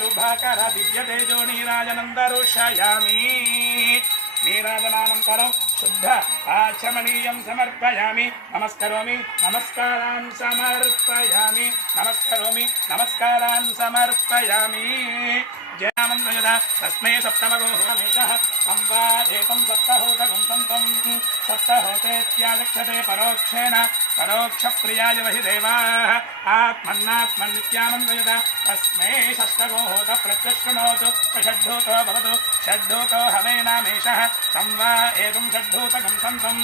शुभाकर दिव्यतेजो नीराजनन्दरुषयामि नीराजनानन्तरं शुद्ध आचमनीयं समर्पयामि नमस्करोमि नमस्कारान् समर्पयामि नमस्करोमि नमस्कारान् समर्पयामि जयामन्वयदा तस्मै सप्तमगोहमेशः संवा एतं सप्तहोतगं सन्तं सप्तहोतेत्याचक्षते परोक्षेण परोक्षप्रियाय वहि देवाः आत्मन्नात्मन्नित्यामन्वयदा तस्मै षष्ठगोहोत प्रत्यशृणोतु षड्ढूतो भवतु षड्ढूतो हवेनामेषः संवा एतं षड्ढूतगं सन्तं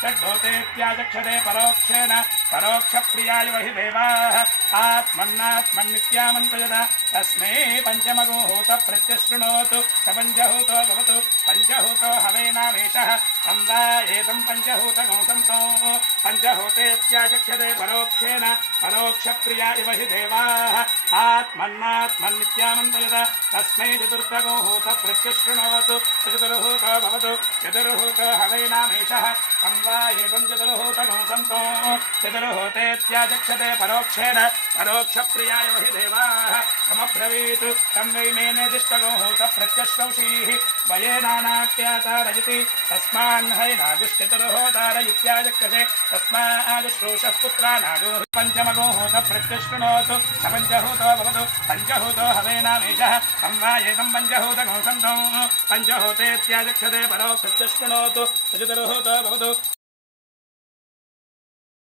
षड्ढूतेत्याचक्षते परोक्षेण परोक्षप्रियाय वहि देवाः आत्मन्नात्मन्नित्यामन्वयदा तस्मै पञ्चमगोहोत प्रत्यशृणोतु सपञ्चहूतो भवतु पञ्चहूतो हवेनामेषः संवा एतं पञ्चहूतगं सन्तो पञ्चहूतेत्याचक्षते परोक्षेण परोक्षप्रियाय वहि देवाः आत्मन्नात्मन्नित्यामन्वयत तस्मै चतुर्थगोहूत प्रत्यशृणोतु चतुर्हूतो भवतु चतुर्हूतो हवेनामेषः संवा एतं चतुर्हूतगं सन्तो चतुर्हूतेत्याचक्षते परोक्षेण परोक्षप्रियाय वहि देवाः समब्रवीतु तं वै मेने दिष्टगोहूत प्रत्यश्रौषीः स्वयेनानाक्यातारयति तस्मान् हैनागुश्चतुर्होतारयित्याचक्षते तस्मादुश्रूषः पुत्रानागो पञ्चमगोहूत प्रत्यशृणोतु सपञ्चहूतो भवतु पञ्चहूतो हवेनामेषः संवा एतं पञ्चहूतगं सन्तो पञ्चहूतेत्याचक्षते परो प्रत्यशृणोतु चतुर्हूतो भवतु